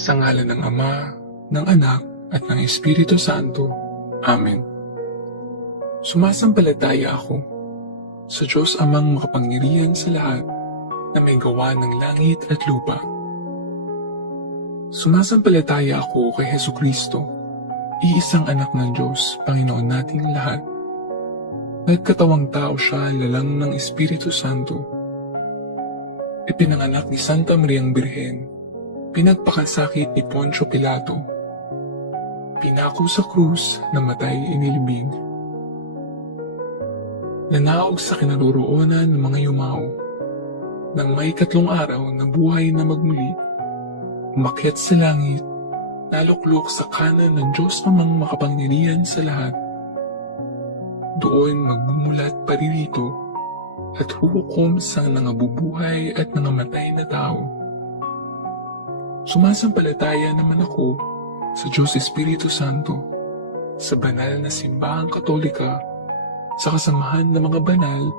Sa ngalan ng Ama, ng Anak, at ng Espiritu Santo. Amen. Sumasampalataya ako sa Diyos Amang makapangyarihan sa lahat na may gawa ng langit at lupa. Sumasampalataya ako kay Hesukristo, iisang anak ng Diyos, Panginoon nating lahat. Nagkatawang tao siya lalang ng Espiritu Santo. Ipinanganak ni Santa Mariang Birhen, pinagpakasakit ni Poncio Pilato, pinako sa krus, namatay inilibing. Nanaog sa kinaroroonan ng mga yumao, nang may 3 araw na buhay na magmuli, umakyat sa langit, naluklok sa kanan ng Diyos Amang makapangyarihan sa lahat. Doon magbumulat paririto at huhukom sa nangabubuhay at nangamatay na tao. Sumasampalataya naman ako sa Diyos Espiritu Santo, sa banal na simbahang katolika, sa kasamahan ng mga banal,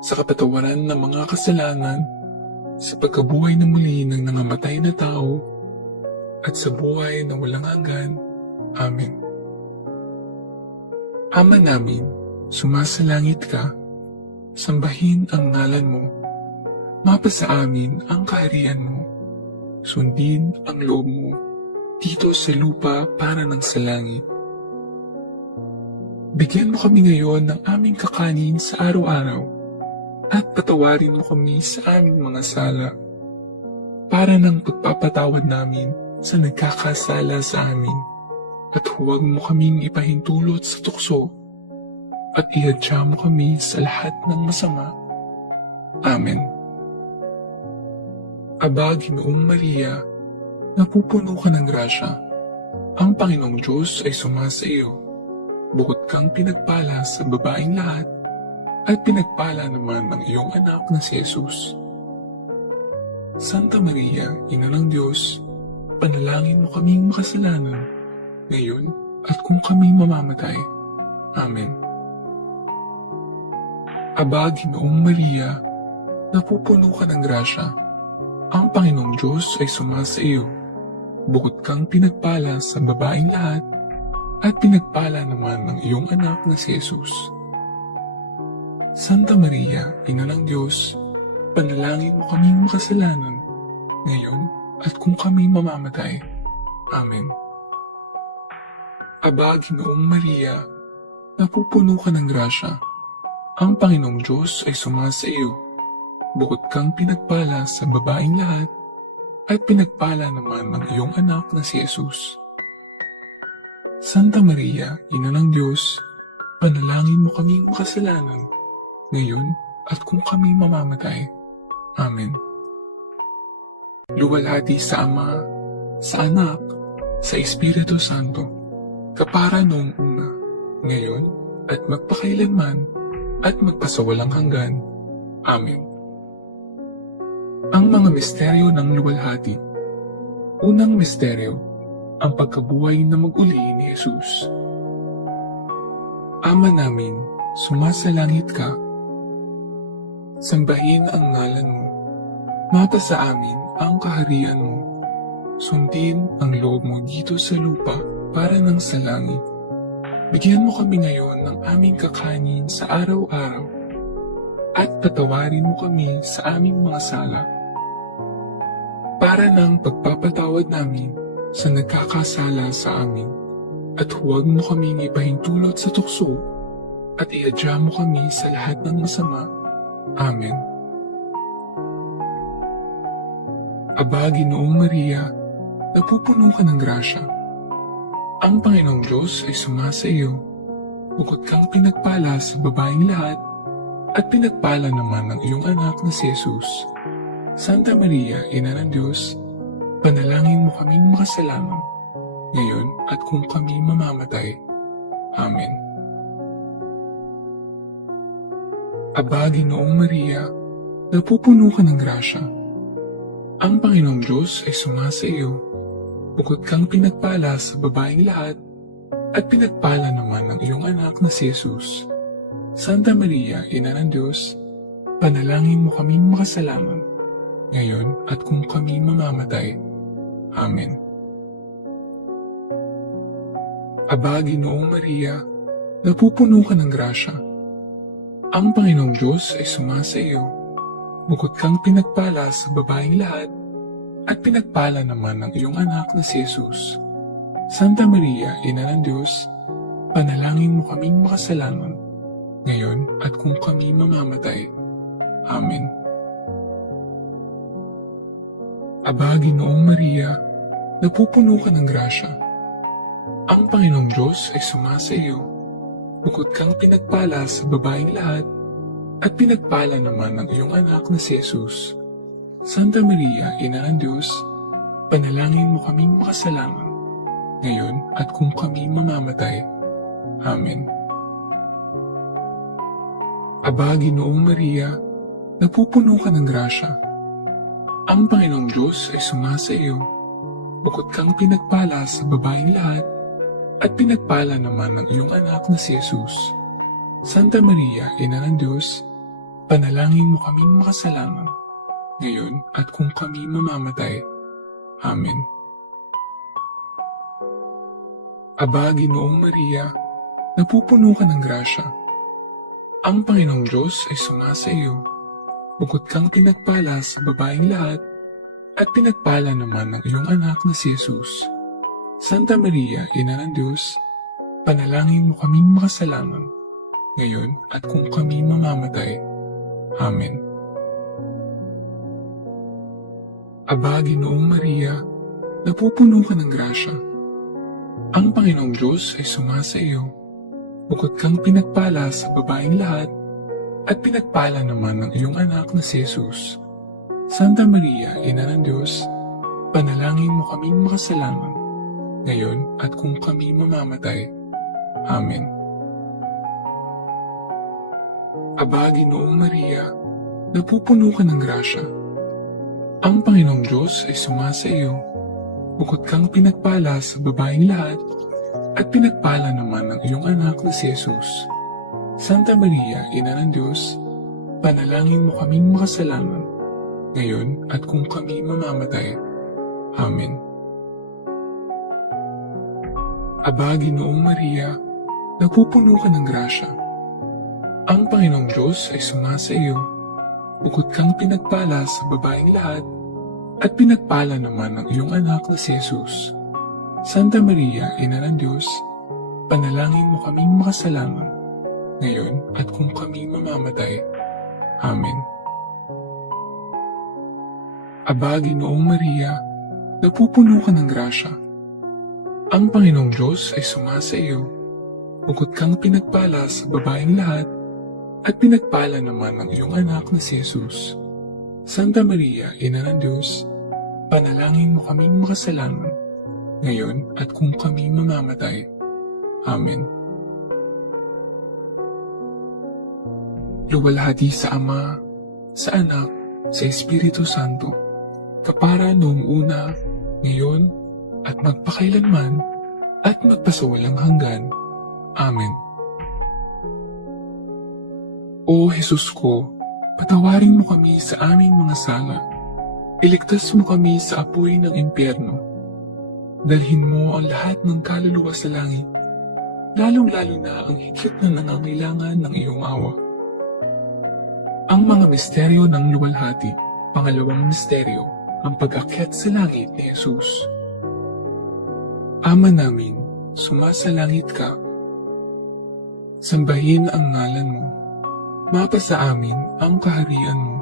sa kapatawaran ng mga kasalanan, sa pagkabuhay na muli ng nangamatay na tao, at sa buhay na walang hanggan. Amen. Ama namin, sumasalangit ka, sambahin ang ngalan mo, mapasa amin ang kaharian mo, sundin ang loob mo, dito sa lupa para ng sa langit. Bigyan mo kami ngayon ng aming kakanin sa araw-araw, at patawarin mo kami sa aming mga sala, para ng pagpapatawad namin sa nagkakasala sa amin, at huwag mo kaming ipahintulot sa tukso, at ihadya mo kami sa lahat ng masama. Amen. Aba, Ginoong Maria, napupuno ka ng grasya. Ang Panginoong Diyos ay sumasa iyo. Bukod kang pinagpala sa babaeng lahat, at pinagpala naman ng iyong anak na si Jesus. Santa Maria, Ina ng Diyos, panalangin mo kaming makasalanan, ngayon at kung kami mamamatay. Amen. Aba, Ginoong Maria, napupuno ka ng grasya. Ang Panginoong Diyos ay sumasa iyo. Bukod kang pinagpala sa babaeng lahat, at pinagpala naman ng iyong anak na si Jesus. Santa Maria, Ina ng Diyos, panalangin mo kaming makasalanan, ngayon at kung kami mamamatay. Amen. Aba, Ginoong Maria, napupuno ka ng grasya. Ang Panginoong Diyos ay sumasa iyo. Bukod kang pinagpala sa babaeng lahat, at pinagpala naman ng iyong anak na si Jesus. Santa Maria, Ina ng Diyos, panalangin mo kaming makasalanan, ngayon at kung kami mamamatay. Amen. Luwalhati sa Ama, sa Anak, sa Espiritu Santo, kapara noong una, ngayon, at magpakailanman, at magpasawalang hanggan. Amen. Ang mga misteryo ng luwalhati. Unang misteryo, ang pagkabuhay na mag-uli ni Jesus. Ama namin, sumasalangit ka. Sambahin ang ngalan mo. Mapasa amin ang kaharian mo. Sundin ang loob mo dito sa lupa para ng sa langit. Bigyan mo kami ngayon ng aming kakanin sa araw-araw, at patawarin mo kami sa aming mga sala, para ng pagpapatawad namin sa nagkakasala sa amin, at huwag mo kaming ipahintulot sa tukso, at ihadya mo kami sa lahat ng masama. Amen. Aba, Ginoong Maria, napupuno ka ng grasya. Ang Panginoong Diyos ay sumasa iyo. Bukod kang pinagpala sa babaeng lahat, at pinagpala naman ng iyong anak na si Jesus. Santa Maria, Ina ng Diyos, panalangin mo kaming makasalanan, ngayon at kung kami mamamatay. Amen. Aba, Ginoong Maria, napupuno ka ng grasya. Ang Panginoong Diyos ay sumasa iyo. Bukod kang pinagpala sa babaeng lahat, at pinagpala naman ng iyong anak na si Jesus. Santa Maria, Ina ng Diyos, panalangin mo kaming makasalanan, ngayon at kung kami mamamatay. Amen. Aba, Ginoong Maria, napupuno ka ng grasya. Ang Panginoong Diyos ay sumasa iyo. Bukod kang pinagpala sa babaeng lahat, at pinagpala naman ng iyong anak na si Jesus. Santa Maria, Ina ng Diyos, panalangin mo kaming makasalanan, ngayon at kung kami mamamatay. Amen. Aba, Ginoong Maria, napupuno ka ng grasya. Ang Panginoong Diyos ay sumasa iyo. Bukod kang pinagpala sa babaeng lahat, at pinagpala naman ng iyong anak na si Jesus. Santa Maria, Ina ng Diyos, panalangin mo kaming makasalanan, ngayon at kung kami mamamatay. Amen. Aba, Ginoong Maria, napupuno ka ng grasya. Ang Panginoong Diyos ay sumasa iyo. Bukod kang pinagpala sa babaeng lahat, at pinagpala naman ng iyong anak na si Jesus. Santa Maria, Ina ng Diyos, panalangin mo kaming makasalanan, ngayon at kung kami mamamatay. Amen. Aba, Ginoong Maria, napupuno ka ng grasya. Ang Panginoong Diyos ay sumasa iyo. Bukod kang pinagpala sa babaeng lahat, at pinagpala naman ng iyong anak na si Jesus. Santa Maria, Ina ng Diyos, panalangin mo kaming makasalanan, ngayon at kung kami mamamatay. Amen. Aba, Ginoong Maria, napupuno ka ng grasya. Ang Panginoong Diyos ay sumasa iyo. Bukod kang pinagpala sa babaeng lahat, at pinagpala naman ng iyong anak na si Jesus. Santa Maria, Ina ng Diyos, panalangin mo kaming makasalanan, ngayon at kung kami mamamatay. Amen. Aba, Ginoong Maria, napupuno ka ng grasya. Ang Panginoong Diyos ay sumasa iyo. Bukod kang pinagpala sa babaeng lahat, at pinagpala naman ng iyong anak na si Jesus. Santa Maria, Ina ng Diyos, panalangin mo kaming makasalanan, ngayon at kung kami mamamatay. Amen. Aba, Ginoong Maria, napupuno ka ng grasya. Ang Panginoong Diyos ay sumasa iyo. Bukod kang pinagpala sa babaeng lahat, at pinagpala naman ng iyong anak na si Jesus. Santa Maria, Ina ng Diyos, panalangin mo kaming makasalanan, ngayon at kung kami mamamatay. Amen. Aba, Ginoong Maria, napupuno ka ng grasya. Ang Panginoong Diyos ay sumasa iyo. Bukod kang pinagpala sa babaeng lahat, at pinagpala naman ng iyong anak na si Jesus. Santa Maria, Ina ng Diyos, panalangin mo kaming makasalanan, ngayon at kung kami mamamatay. Amen. Luwalhati sa Ama, sa Anak, sa Espiritu Santo, kapara noong una, ngayon, at magpakailanman, at magpasawalang hanggan. Amen. O Jesus ko, patawarin mo kami sa aming mga sala. Iligtas mo kami sa apoy ng impyerno. Dalhin mo ang lahat ng kaluluwa sa langit, lalong-lalo na ang higit na nangangailangan ng iyong awa. Ang mga misteryo ng luwalhati. Pangalawang misteryo, ang pag-akyat sa langit ni Jesus. Ama namin, sumasalangit ka. Sambahin ang ngalan mo. Mapasa amin ang kaharian mo.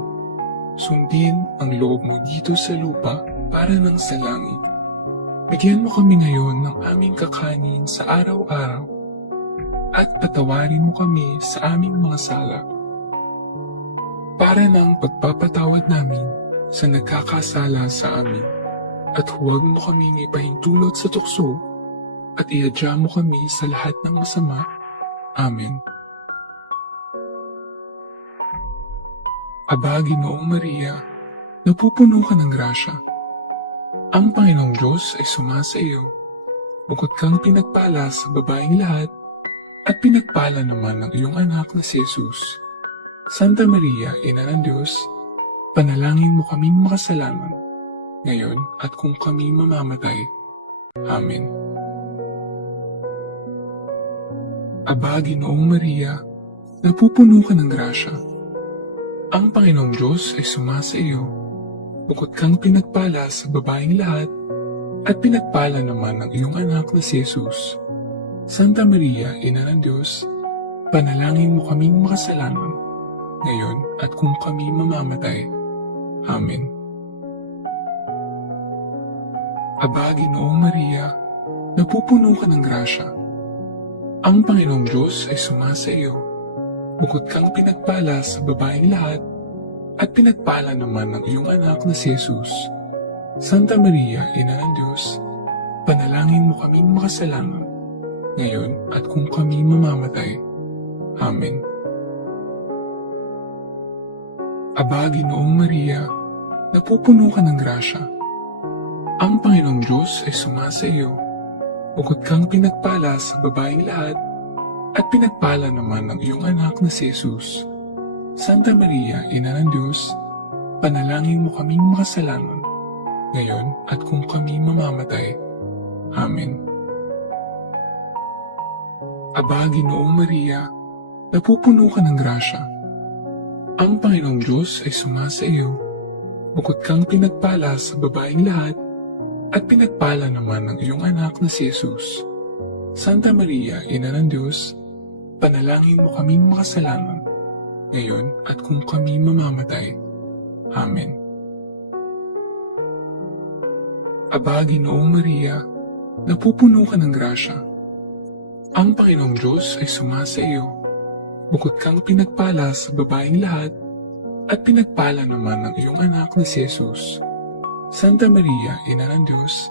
Sundin ang loob mo dito sa lupa para ng sa langit. Bigyan mo kami ngayon ng aming kakanin sa araw-araw at patawarin mo kami sa aming mga sala para ng pagpapatawad namin sa nagkakasala sa amin. At huwag mo kaming ipahintulot sa tukso at iadya mo kami sa lahat ng masama. Amen. Aba, Ginoong Maria, napupuno ka ng grasya. Ang Panginoong Diyos ay sumasa iyo. Bukod kang pinagpala sa babaeng lahat, at pinagpala naman ng iyong anak na si Jesus. Santa Maria, Ina ng Diyos, panalangin mo kaming makasalanan, ngayon at kung kami mamamatay. Amen. Aba, Ginoong Maria, napupuno ka ng grasya. Ang Panginoong Diyos ay sumasa iyo. Bukod kang pinagpala sa babaeng lahat, at pinagpala naman ang iyong anak na si Jesus. Santa Maria, Ina ng Diyos, panalangin mo kaming makasalanan, ngayon at kung kami mamamatay. Amen. Aba, Ginoong Maria, napupuno ka ng grasya. Ang Panginoong Diyos ay sumasa iyo. Bukod kang pinagpala sa babaeng lahat, at pinagpala naman ang iyong anak na si Jesus. Santa Maria, Ina ng Diyos, panalangin mo kaming makasalanan, ngayon at kung kami mamamatay. Amen. Aba, Ginoong Maria, napupuno ka ng grasya. Ang Panginoong Diyos ay sumasa iyo. Bukod kang pinagpala sa babaeng lahat, at pinagpala naman ang iyong anak na si Jesus. Santa Maria, Ina ng Diyos, panalangin mo kaming makasalanan, ngayon at kung kami mamamatay. Amen. Aba, Ginoong Maria, napupuno ka ng grasya. Ang Panginoong Diyos ay sumasa iyo. Bukod kang pinagpala sa babaeng lahat, at pinagpala naman ang iyong anak na si Jesus. Santa Maria, Ina ng Diyos, panalangin mo kaming makasalanan, ngayon at kung kami mamamatay. Amen. Aba, Ginoong Maria, napupuno ka ng grasya. Ang Panginoong Diyos ay sumasa iyo. Bukod kang pinagpala sa babaeng lahat, at pinagpala naman ang iyong anak na si Jesus. Santa Maria, Ina ng Diyos,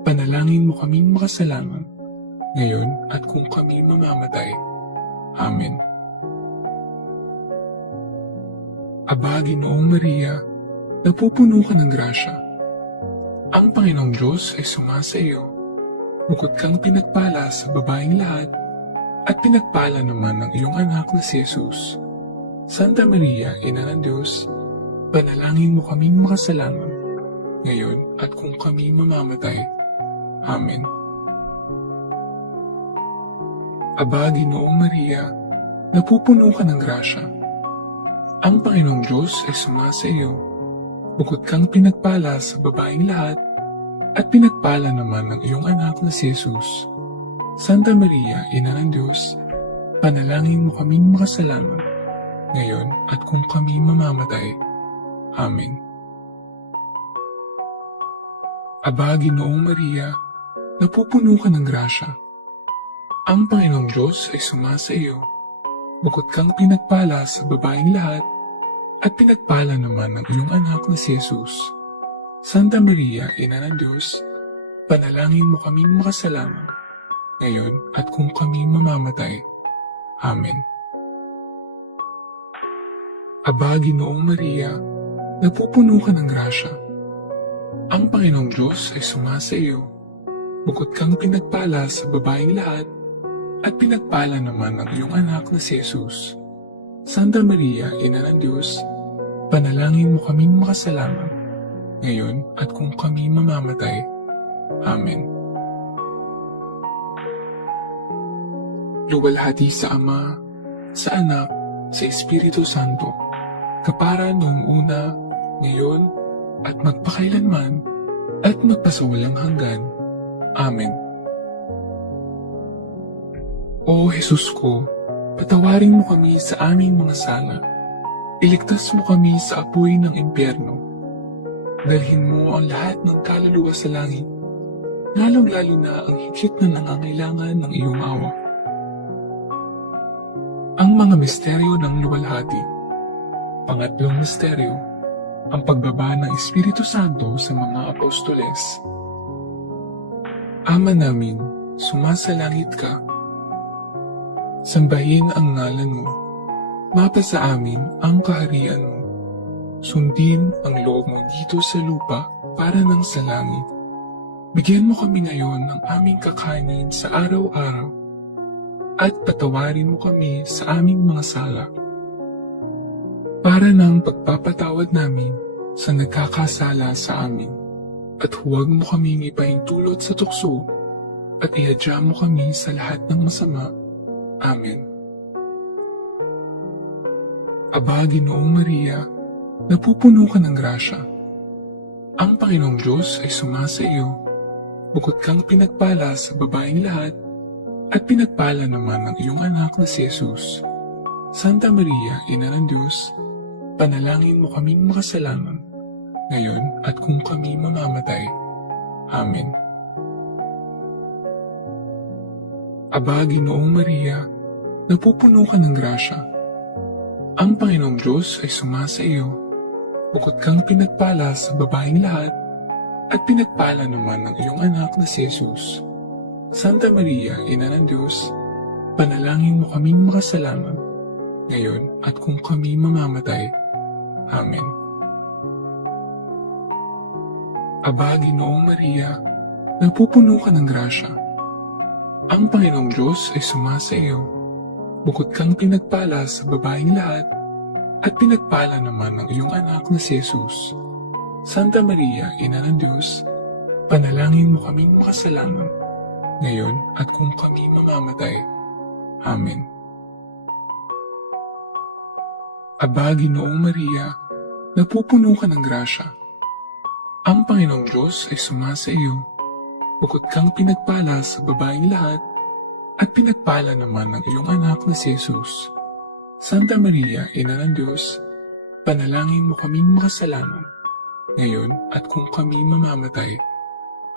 panalangin mo kaming makasalanan, ngayon at kung kami mamamatay. Amen. Aba, Ginoong Maria, napupuno ka ng grasya. Ang Panginoong Diyos ay sumasa iyo. Bukod kang pinagpala sa babaeng lahat, at pinagpala naman ang iyong anak na si Jesus. Santa Maria, Ina ng Diyos, panalangin mo kaming makasalanan, ngayon at kung kami mamamatay. Amen. Aba, Ginoong Maria, napupuno ka ng grasya. Ang Panginoong Diyos ay sumasa iyo. Bukod kang pinagpala sa babaeng lahat, at pinagpala naman ang iyong anak na si Jesus. Santa Maria, Ina ng Diyos, panalangin mo kaming makasalanan, ngayon at kung kami mamamatay. Amen. Aba, Ginoong Maria, napupuno ka ng grasya. Ang Panginoong Diyos ay sumasa iyo. Bukod kang pinagpala sa babaeng lahat, at pinagpala naman ang iyong anak na si Jesus. Santa Maria, Ina ng Diyos, panalangin mo kaming makasalanan, ngayon at kung kami mamamatay. Amen. Aba, Ginoong Maria, napupuno ka ng grasya. Ang Panginoong Diyos ay sumasa iyo. Bukod kang pinagpala sa babaeng lahat, at pinagpala naman ang iyong anak na si Jesus. Santa Maria, Ina ng Diyos, panalangin mo kaming makasalanan, ngayon at kung kami mamamatay. Amen. Luwalhati sa Ama, sa Anak, sa Espiritu Santo, kapara noong una, ngayon, at magpakailanman, at magpasawalang hanggan. Amen. O Jesus ko, patawarin mo kami sa aming mga sala. Iligtas mo kami sa apoy ng impyerno. Dalhin mo ang lahat ng kaluluwa sa langit, lalong-lalo na ang higit na nangangailangan ng iyong awa. Ang mga misteryo ng luwalhati. Pangatlong misteryo, ang pagbaba ng Espiritu Santo sa mga apostoles. Ama namin, sumasalangit ka. Sambahin ang ngalan mo. Mapasa amin ang kaharian mo. Sundin ang loob mo dito sa lupa para nang sa langit. Bigyan mo kami ngayon ng aming kakanin sa araw-araw at patawarin mo kami sa aming mga sala para ng pagpapatawad namin sa nagkakasala sa amin. at huwag mo kaming ipahintulot sa tukso, at ihadya mo kami sa lahat ng masama. Amen. Aba, Ginoong Maria, napupuno ka ng grasya. Ang Panginoong Diyos ay sumasa iyo. Bukod kang pinagpala sa babaeng lahat, at pinagpala naman ng iyong anak na si Jesus. Santa Maria, Ina ng Diyos, panalangin mo kaming makasalanan, ngayon at kung kami mamamatay. Amen. Aba, Ginoong Maria, napupuno ka ng grasya. Ang Panginoong Diyos ay sumasa iyo. Bukod kang pinagpala sa babaeng lahat, at pinagpala naman ng iyong anak na si Jesus. Santa Maria, Ina ng Diyos, panalangin mo kaming makasalanan, ngayon at kung kami mamamatay. Amen. Aba, Ginoong Maria, napupuno ka ng grasya. Ang Panginoong Diyos ay sumasa iyo. Bukod kang pinagpala sa babaeng lahat, at pinagpala naman ng iyong anak na si Jesus. Santa Maria, Ina ng Diyos, panalangin mo kaming makasalanan, ngayon at kung kami mamamatay. Amen. Aba, Ginoong Maria, napupuno ka ng grasya. Ang Panginoong Diyos ay sumasa iyo. Bukod kang pinagpala sa babaeng lahat, at pinagpala naman ng iyong anak na si Jesus. Santa Maria, Ina ng Diyos, panalangin mo kaming makasalanan, ngayon at kung kami mamamatay.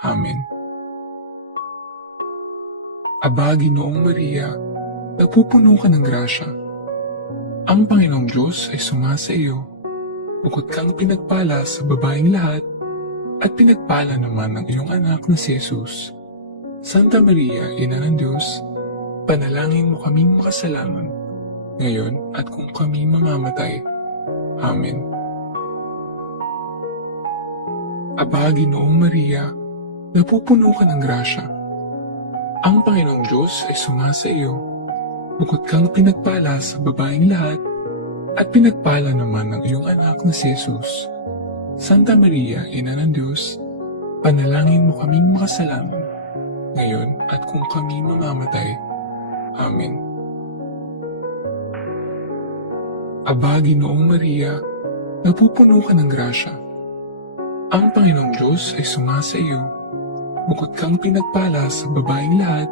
Amen. Aba, Ginoong Maria, napupuno ka ng grasya. Ang Panginoong Diyos ay sumasa iyo. Bukod kang pinagpala sa babaeng lahat, at pinagpala naman ng iyong anak na si Jesus. Santa Maria, Ina ng Diyos, panalangin mo kaming makasalanan, ngayon at kung kami mamamatay. Amen. Aba, Ginoong Maria, napupuno ka ng grasya. Ang Panginoong Diyos ay sumasa iyo. Bukod kang pinagpala sa babaeng lahat, at pinagpala naman ng iyong anak na si Jesus. Santa Maria, Ina ng Diyos, panalangin mo kaming makasalanan, ngayon at kung kami mamamatay. Amen. Aba, Ginoong Maria, napupuno ka ng grasya. Ang Panginoong Diyos ay sumasa iyo. Bukod kang pinagpala sa babaeng lahat,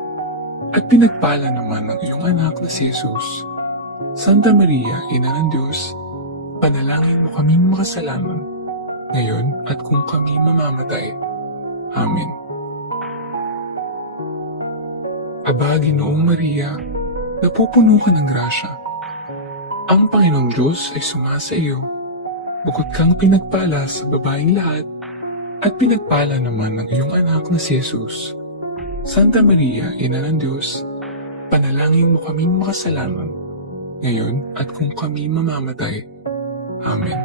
at pinagpala naman ng iyong anak na si Jesus. Santa Maria, Ina ng Diyos, panalangin mo kaming makasalanan, ngayon at kung kami mamamatay. Amen. Aba, Ginoong Maria, napupuno ka ng grasya. Ang Panginoong Diyos ay sumasa iyo. Bukod kang pinagpala sa babaeng lahat, at pinagpala naman ng iyong anak na si Jesus. Santa Maria, Ina ng Diyos, panalangin mo kaming makasalanan, ngayon at kung kami mamamatay. Amen.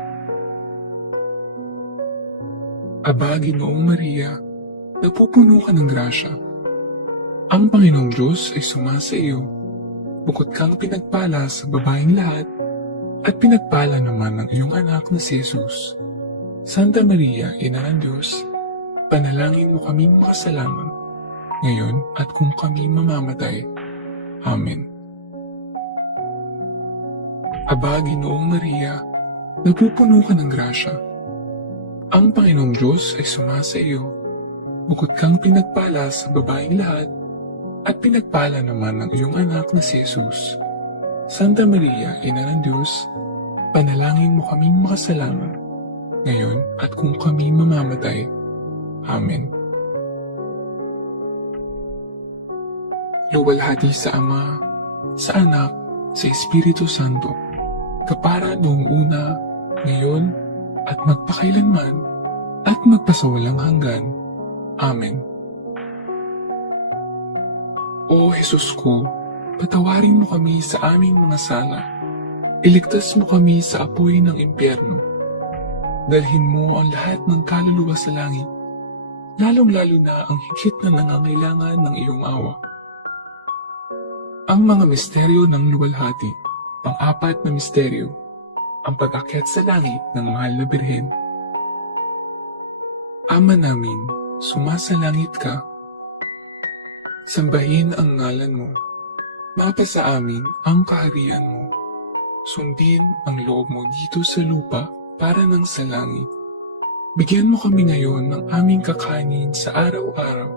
Aba, Ginoong Maria, napupuno ka ng grasya. Ang Panginoong Diyos ay sumasa iyo. Bukod kang pinagpala sa babaeng lahat, at pinagpala naman ng iyong anak na si Jesus. Santa Maria, Ina ng Diyos, panalangin mo kaming makasalanan, ngayon at kung kami mamamatay. Amen. Aba, Ginoong Maria, napupuno ka ng grasya. Ang Panginoong Diyos ay sumasa iyo. Bukod kang pinagpala sa babaeng lahat, at pinagpala naman ng iyong anak na si Jesus. Santa Maria, Ina ng Diyos, panalangin mo kaming makasalanan, ngayon at kung kami mamamatay. Amen. Luwalhati sa Ama, sa Anak, sa Espiritu Santo, kapara noong una, ngayon, at magpakailanman, at magpasawalang hanggan. Amen. O Jesus ko, patawarin mo kami sa aming mga sala. Iligtas mo kami sa apoy ng impyerno. Dalhin mo ang lahat ng kaluluwa sa langit, lalong-lalo na ang higit na nangangailangan ng iyong awa. Ang mga misteryo ng luwalhati, pang-apat na misteryo, ang pag-akyat sa langit ng mahal na Birhen. Ama namin, sumasalangit ka. Sambahin ang ngalan mo. Mapasa amin ang kaharian mo. Sundin ang loob mo dito sa lupa para ng sa langit. Bigyan mo kami ngayon ng aming kakanin sa araw-araw.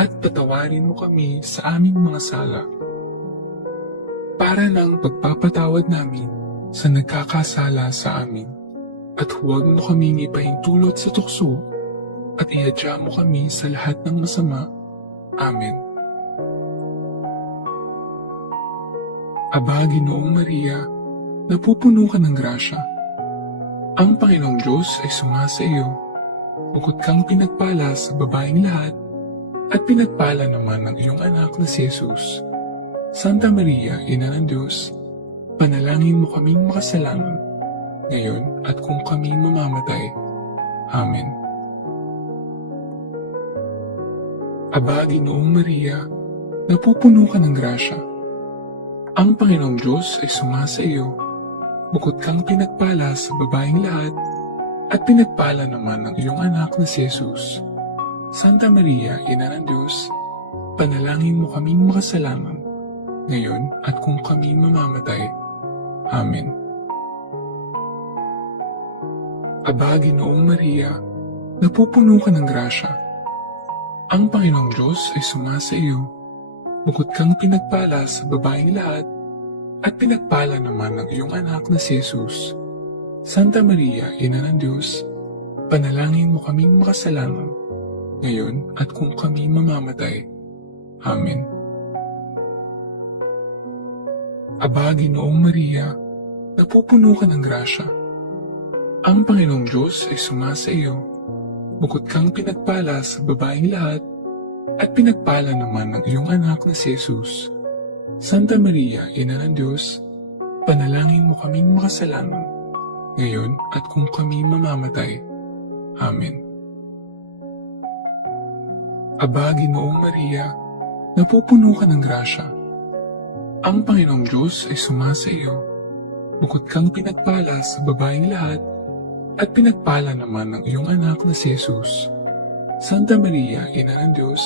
At patawarin mo kami sa aming mga sala. Para ng pagpapatawad namin sa nagkakasala sa amin. At huwag mo kaming ipahintulot sa tukso at ihadya mo kami sa lahat ng masama. Amen. Aba, Ginoong Maria, napupuno ka ng grasya. Ang Panginoong Diyos ay sumasa iyo. Bukod kang pinagpala sa babaeng lahat, at pinagpala naman ng iyong anak na si Jesus. Santa Maria, Ina ng Diyos, panalangin mo kaming makasalanan, ngayon at kung kami mamamatay. Amen. Aba, Ginoong Maria, napupuno ka ng grasya. Ang Panginoong Diyos ay sumasa iyo. Bukod kang pinagpala sa babaeng lahat, at pinagpala naman ng iyong anak na si Jesus. Santa Maria, Ina ng Diyos, panalangin mo kaming makasalanan, ngayon at kung kami mamamatay. Amen. Aba, Ginoong Maria, napupuno ka ng grasya. Ang Panginoong Diyos ay sumasa iyo. Bukod kang pinagpala sa babaeng lahat, at pinagpala naman ng iyong anak na si Jesus. Santa Maria, Ina ng Diyos, panalangin mo kaming makasalanan, ngayon at kung kami mamamatay. Amen. Aba, Ginoong Maria, napupuno ka ng grasya. Ang Panginoong Diyos ay sumasa iyo. Bukod kang pinagpala sa babaeng lahat, at pinagpala naman ng iyong anak na si Jesus. Santa Maria, Ina ng Diyos, panalangin mo kaming makasalanan, ngayon at kung kami mamamatay. Amen. Aba, Ginoong Maria, napupuno ka ng grasya. Ang Panginoong Diyos ay sumasa iyo. Bukod kang pinagpala sa babaeng lahat, at pinagpala naman ng iyong anak na si Jesus. Santa Maria, Ina ng Diyos,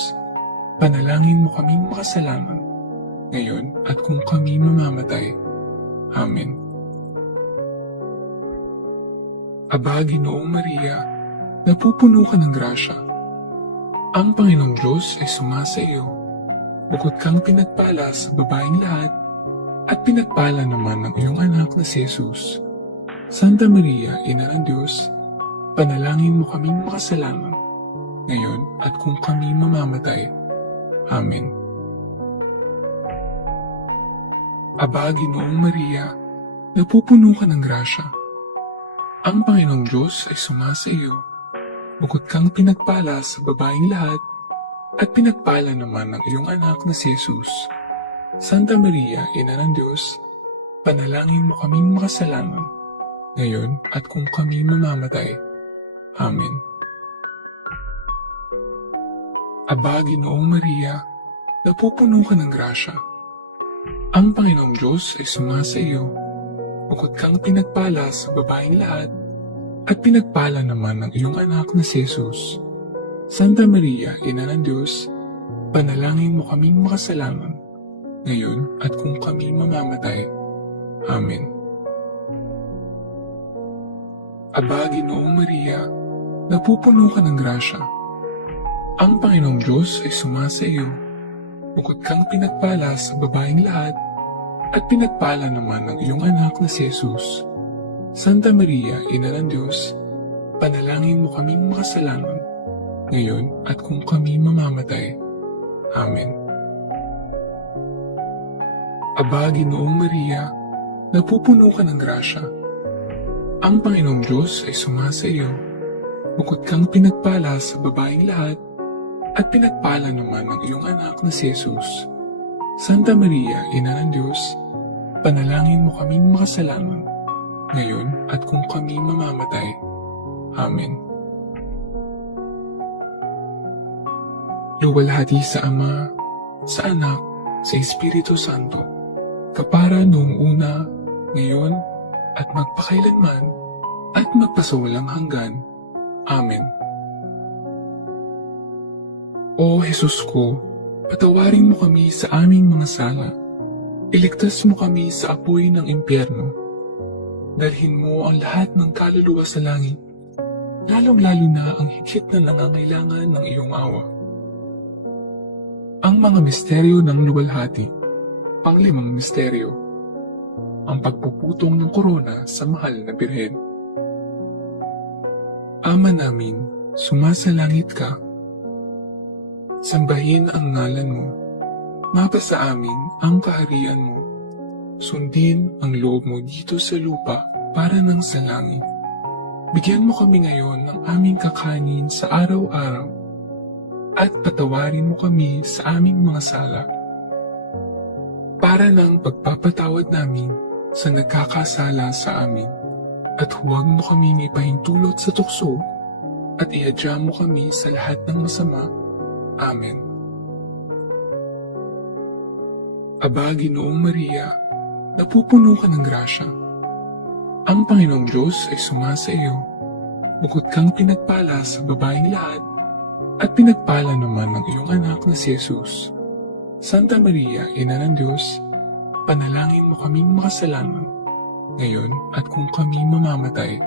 panalangin mo kaming makasalanan, ngayon at kung kami mamamatay. Amen. Aba, Ginoong Maria, napupuno ka ng grasya. Ang Panginoong Diyos ay sumasa iyo. Bukod kang pinagpala sa babaeng lahat, at pinagpala naman ng iyong anak na si Jesus. Santa Maria, Ina ng Diyos, panalangin mo kaming makasalanan, ngayon at kung kami mamamatay. Amen. Aba, Ginoong Maria, napupuno ka ng grasya. Ang Panginoong Diyos ay sumasa iyo. Bukod kang pinagpala sa babaeng lahat, at pinagpala naman ng iyong anak na si Jesus. Santa Maria, Ina ng Diyos, panalangin mo kaming makasalanan, ngayon at kung kami mamamatay. Amen. Aba, Ginoong Maria, napupuno ka ng grasya. Ang Panginoong Diyos ay sumasa iyo. Bukod kang pinagpala sa babaeng lahat, at pinagpala naman ng iyong anak na si Jesus. Santa Maria, Ina ng Diyos, panalangin mo kaming makasalanan, ngayon at kung kami mamamatay. Amen. Aba, Ginoong Maria, napupuno ka ng grasya. Ang Panginoong Diyos ay sumasa iyo. Bukod kang pinagpala sa babaeng lahat, at pinagpala naman ng iyong anak na si Jesus. Santa Maria, Ina ng Diyos, panalangin mo kaming makasalanan, ngayon at kung kami mamamatay. Amen. Aba, Ginoong Maria, napupuno ka ng grasya. Ang Panginoong Diyos ay sumasa iyo. Bukod kang pinagpala sa babaeng lahat, at pinagpala naman ng iyong anak na si Jesus. Santa Maria, Ina ng Diyos, panalangin mo kaming makasalanan, ngayon at kung kami mamamatay. Amen. Luwalhati sa Ama, sa Anak, sa Espiritu Santo, kapara noong una, ngayon, at magpakailanman, at magpasawalang hanggan. Amen. O Jesus ko, patawarin mo kami sa aming mga sala. Iligtas mo kami sa apoy ng impyerno. Dalhin mo ang lahat ng kaluluwa sa langit, lalong-lalo na ang higit na nangangailangan ng iyong awa. Ang mga misteryo ng luwalhati. Panglimang misteryo. Ang pagpuputong ng korona sa mahal na birhen. Ama namin, sumasalangit ka. Sambahin ang ngalan mo. Mapasa amin ang kaharian mo. Sundin ang loob mo dito sa lupa para ng sa langit. Bigyan mo kami ngayon ng aming kakanin sa araw-araw at patawarin mo kami sa aming mga sala para ng pagpapatawad namin sa nagkakasala sa amin. At huwag mo kaming ipahintulot sa tukso at ihadya mo kami sa lahat ng masama. Amen. Aba, Ginoong Maria, napupuno ka ng grasya. Ang Panginoong Diyos ay sumasa iyo. Bukod kang pinagpala sa babaeng lahat, at pinagpala naman ng iyong anak na si Jesus. Santa Maria, Ina ng Diyos, panalangin mo kaming makasalanan, ngayon at kung kami mamamatay.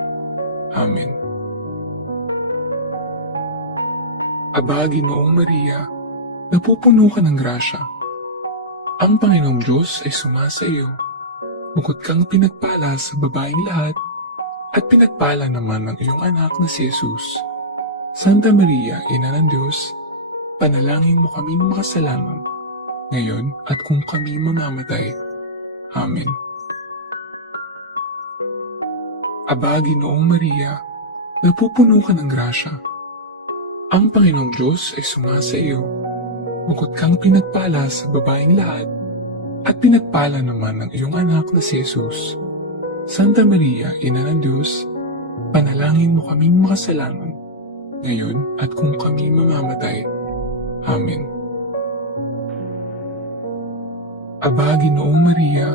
Amen. Aba, Ginoong Maria, napupuno ka ng grasya. Ang Panginoong Diyos ay sumasa iyo. Bukod kang pinagpala sa babaeng lahat, at pinagpala naman ng iyong anak na si Jesus. Santa Maria, Ina ng Diyos, panalangin mo kaming makasalanan, ngayon at kung kami mamamatay. Amen. Aba, Ginoong Maria, napupuno ka ng grasya. Ang Panginoong Diyos ay sumasa iyo. Bukod kang pinagpala sa babaeng lahat, at pinagpala naman ng iyong anak na si Jesus. Santa Maria, Ina ng Diyos, panalangin mo kaming makasalanan, ngayon at kung kami mamamatay. Amen. Aba, Ginoong Maria,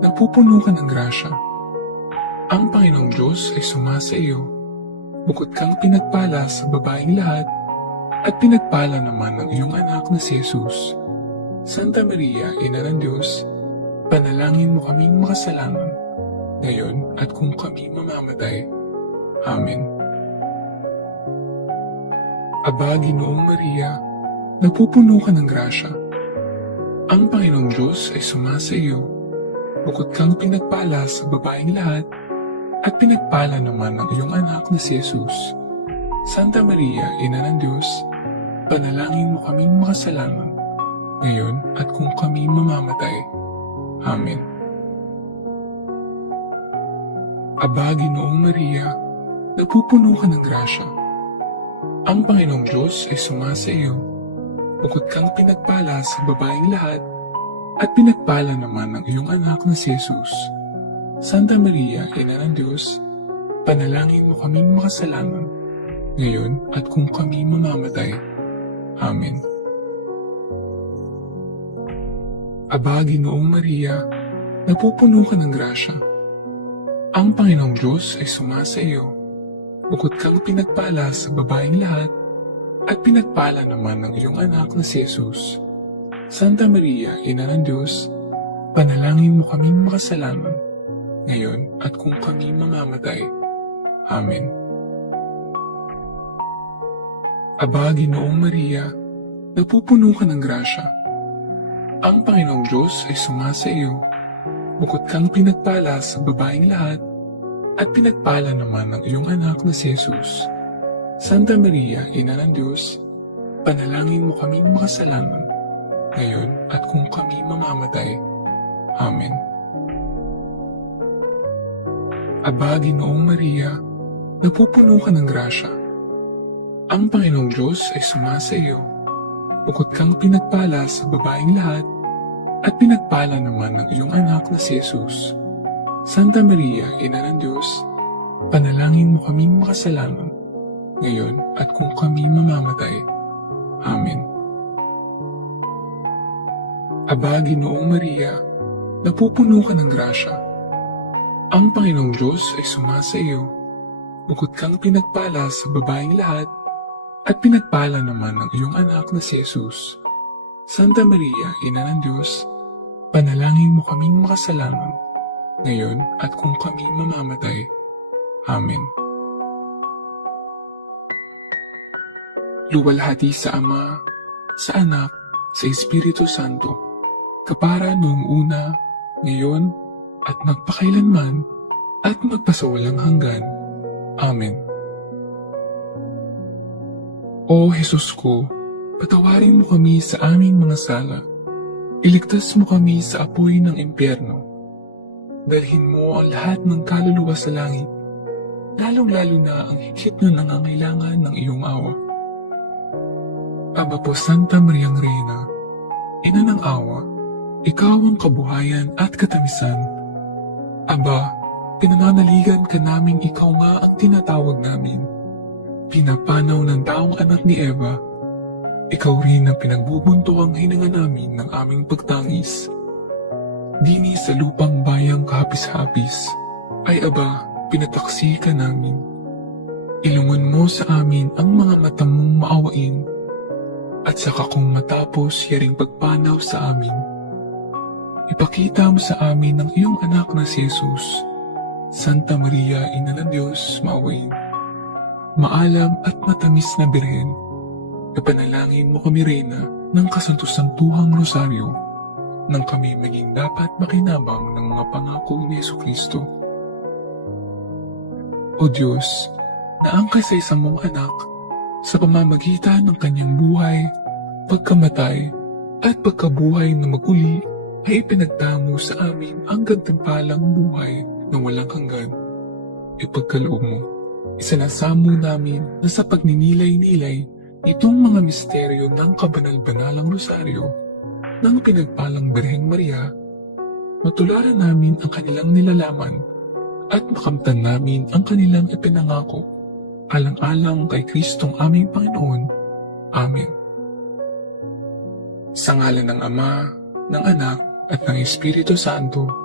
napupuno ka ng grasya. Ang Panginoong Diyos ay sumasa iyo. Bukod kang pinagpala sa babaeng lahat, at pinagpala naman ng iyong anak na si Jesus. Santa Maria, Ina ng Diyos, panalangin mo kaming makasalanan, ngayon at kung kami mamamatay. Amen. Aba, Ginoong Maria, napupuno ka ng grasya. Ang Panginoong Diyos ay sumasa iyo. Bukod kang pinagpala sa babaeng lahat, at pinagpala naman ng iyong anak na si Jesus. Santa Maria, Ina ng Diyos, panalangin mo kaming makasalanan, ngayon at kung kami mamamatay. Amen. Aba, Ginoong Maria, napupuno ka ng grasya. Ang Panginoong Diyos ay sumasa iyo. Bukod kang pinagpala sa babaeng lahat, at pinagpala naman ng iyong anak na si Jesus. Santa Maria, Ina ng Diyos, panalangin mo kaming makasalanan, ngayon at kung kami mamamatay. Amen. Aba, Ginoong Maria, napupuno ka ng grasya. Ang Panginoong Diyos ay sumasa iyo. Bukod kang pinagpala sa babaeng lahat, at pinagpala naman ng iyong anak na si Jesus. Santa Maria, Ina ng Diyos, panalangin mo kaming makasalanan, ngayon at kung kami mamamatay. Amen. Aba, Ginoong Maria, napupuno ka ng grasya. Ang Panginoong Diyos ay sumasa iyo. Bukod kang pinagpala sa babaeng lahat, at pinagpala naman ng iyong anak na si Jesus. Santa Maria, Ina ng Diyos, panalangin mo kaming makasalanan, ngayon at kung kami mamamatay. Amen. Aba, Ginoong Maria, napupuno ka ng grasya. Ang Panginoong Diyos ay sumasa iyo. Bukod kang pinagpala sa babaeng lahat, at pinagpala naman ng iyong anak na si Jesus. Santa Maria, Ina ng Diyos, panalangin mo kaming makasalanan, ngayon at kung kami mamamatay. Amen. Aba, Ginoong Maria, napupuno ka ng grasya. Ang Panginoong Diyos ay sumasa iyo. Bukod kang pinagpala sa babaeng lahat, at pinagpala naman ng iyong anak na si Jesus. Santa Maria, Ina ng Diyos, panalangin mo kaming makasalanan, ngayon at kung kami mamamatay. Amen. Luwalhati sa Ama, sa Anak, sa Espiritu Santo, kapara noong una, ngayon, at magpakailanman, at magpasawalang hanggan. Amen. O Jesus ko, patawarin mo kami sa aming mga sala. Iligtas mo kami sa apoy ng impyerno. Dalhin mo ang lahat ng kaluluwa sa langit, lalong-lalo na ang higit na nangangailangan ng iyong awa. Aba po Santa Mariang Reyna, Ina ng awa, ikaw ang kabuhayan at katamisan. Aba, pinananaligan ka naming ikaw nga ang tinatawag namin. Pinapanaw ng taong anak ni Eva, ikaw rin ang pinagbubunto ang hininga namin ng aming pagtangis. Dini sa lupang bayang kahapis-hapis, ay aba, pinataksi ka namin. Ilungon mo sa amin ang mga mata mong maawain, at saka kung matapos yaring pagpanaw sa amin, ipakita mo sa amin ang iyong anak na si Jesus. Santa Maria, Ina ng Diyos, maawain. Maalam at matamis na Birhen, ipanalangin mo kami Reyna ng kasanto-santuhang rosaryo, nang kami maging dapat makinabang ng mga pangako ni Jesucristo. O Diyos, na ang kasaysa mong anak, sa pamamagitan ng kanyang buhay, pagkamatay, at pagkabuhay na maguli, ay ipinagtamo sa amin ang gantimpalang buhay na walang hanggan. Ipagkaloob mo, isinasamo namin na sa pagninilay-nilay itong mga misteryo ng kabanal-banalang rosaryo ng pinagpalang Birheng Maria, matularan namin ang kanilang nilalaman at makamtan namin ang kanilang ipinangako, alang-alang kay Kristong aming Panginoon. Amen. Sa ngalan ng Ama, ng Anak, at ng Espiritu Santo.